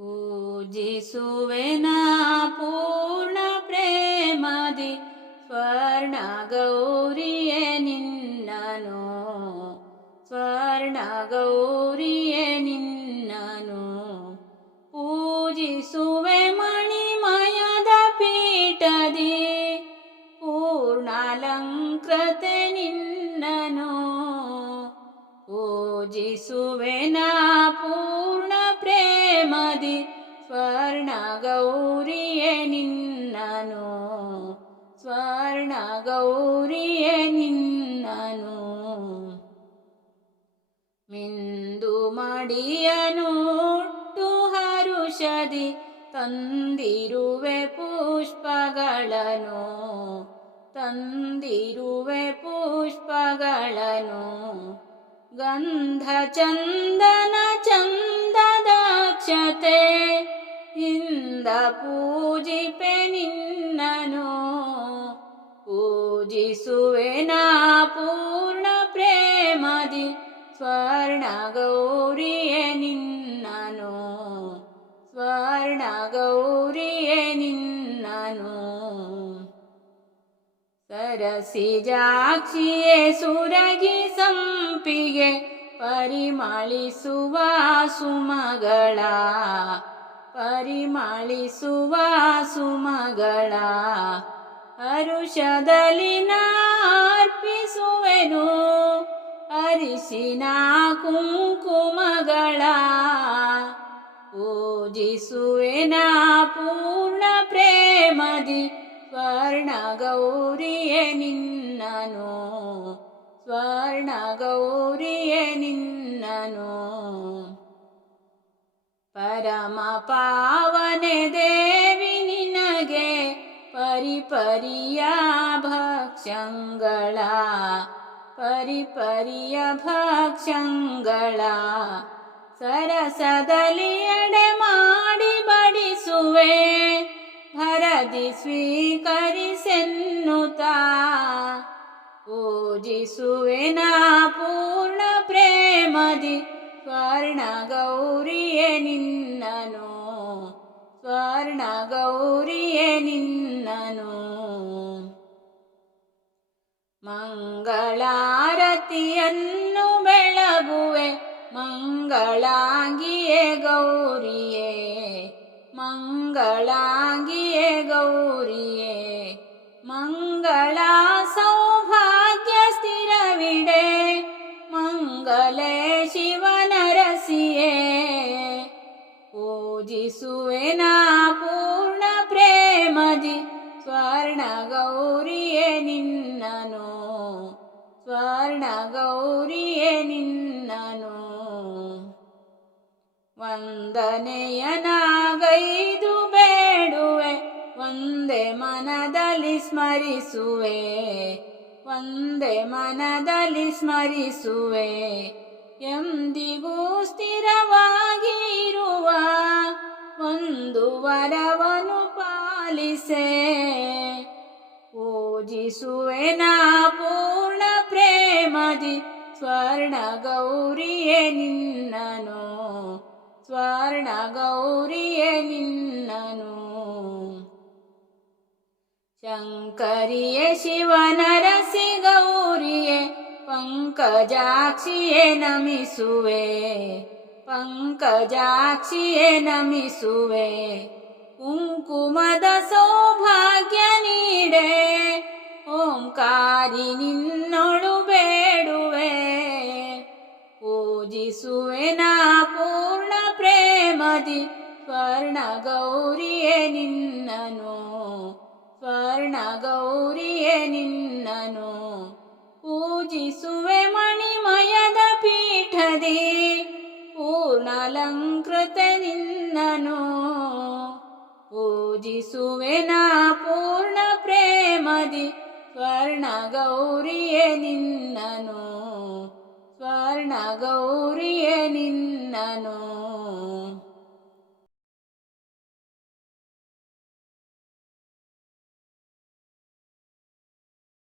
पूजिसुवेना पूर्णप्रेमदि स्वर्णगौरिये निन्न स्वर्णगौरिये निन्न पूजिसुवे मणिमयद पीठदि पूर्णालङ्कृते निन्न पूजिसुवेना पू ನಿನ್ನನು ಪೂಜಿಸುವೆನ ಪೂರ್ಣ ಪ್ರೇಮದಿ ಸ್ವರ್ಣ ಗೌರಿಯೇ ನಿನ್ನನು ಸ್ವರ್ಣ ಗೌರಿಯೇ ನಿನ್ನನು ಮಿಂದು ಮಡಿಯನುಟ್ಟು ಹರುಷದಿ ತಂದಿರುವೆ ಪುಷ್ಪಗಳನ್ನು ತಂದಿರುವೆ ಪುಷ್ಪಗಳನ್ನು ಗಂಧ ಚಂದನ ಪೂಜಿಪೆ ನಿನ್ನನು ಪೂಜಿಸುವೆನಾ ಪೂರ್ಣ ಪ್ರೇಮದಿ ಸ್ವರ್ಣ ಗೌರಿಯೇ ನಿನ್ನನು. ಸ್ವರ್ಣ ಗೌರಿಯೇ ನಿನ್ನನು ಸರಸಿಜಾಕ್ಷಿಯೇ ಸುರಗಿ ಸಂಪಿಗೆ, ಪರಿಮಳಿಸುವ ಸುಮಗಳ. ಪರಿಮಳಿಸುವ ಸುಮಗಳ ಹರುಷದಲ್ಲಿ ನಾರ್ಪಿಸುವೆನು. ಅರಿಶಿನ ಕುಂಕುಮಗಳ ಪೂಜಿಸುವೆನ ಪೂರ್ಣ ಪ್ರೇಮದಿ ಸ್ವರ್ಣ ಗೌರಿಯೇ ನಿನ್ನನು. ಸ್ವರ್ಣ ಗೌರಿಯೇ ನಿನ್ನನು ಪರಮ ಪಾವನೆ ದೇವಿ ನಿನಗೆ ಪರಿಪರಿಯ ಭಕ್ಷಂಗಳ ಪರಿಪರಿಯ ಭಕ್ಷಂಗಳ ಸರಸದಲ್ಲಿ ಎಡೆ ಮಾಡಿ ಬಡಿಸುವೆ, ಭರದಿ ಸ್ವೀಕರಿಸೆನ್ನುತ್ತ. ಪೂಜಿಸುವೆನ ಪೂರ್ಣ ಪ್ರೇಮದಿ ಸ್ವರ್ಣ ನಿನ್ನನು. ಮಂಗಳಾರತಿಯನ್ನು ಬೆಳಗುವೆ ಮಂಗಳಾಗಿಯೇ ಗೌರಿಯೇ ಮಂಗಳಾಗಿಯೇ ಗೌರಿಯೇ. ಗೌರಿಯೇ ನಿನ್ನನು. ವಂದನೆಯನಾಗೈದು ಬೇಡುವೆ, ಒಂದೇ ಮನದಲ್ಲಿ ಸ್ಮರಿಸುವೆ, ಒಂದೇ ಮನದಲ್ಲಿ ಸ್ಮರಿಸುವೆ. ಎಂದಿಗೂ ಸ್ಥಿರವಾಗಿ ಇರುವ ಒಂದು ವರವನು ಪಾಲಿಸೆ. ಪೂಜಿಸುವೆನ ಪ್ರೇಮದಿ ಸ್ವರ್ಣ ಗೌರಿಯೇ ನಿನ್ನನು ಸ್ವರ್ಣ ಗೌರಿಯೇ ನಿನ್ನನು ಶಂಕರಿಯೇ ಶಿವನರಸಿ ಗೌರಿಯೇ ಪಂಕಜಾಕ್ಷಿಯೇ ನಮಿಸುವೆ ಪಂಕಜಾಕ್ಷಿಯೇ ನಮಿಸುವೆ ಕುಂಕುಮದ ಸೌಭಾಗ್ಯ ನೀಡೆ ಓಂಕಾರಿ ನಿನ್ನೊಳು ಪೂಜಿಸುವೆನ ಪೂರ್ಣ ಪ್ರೇಮದಿ ಸ್ವರ್ಣ ಗೌರಿಯೇ ನಿನ್ನನು ಸ್ವರ್ಣ ಗೌರಿಯೇ ನಿನ್ನನು. ಪೂಜಿಸುವೆ ಮಣಿಮಯದ ಪೀಠದಿ, ಪೂರ್ಣಾಲಂಕೃತ ನಿನ್ನನು. ನಾ ಪೂರ್ಣ ಪ್ರೇಮದಿ ಸ್ವರ್ಣ ಗೌರಿಯೇ ಗೌರಿಯ ನಿನ್ನನು.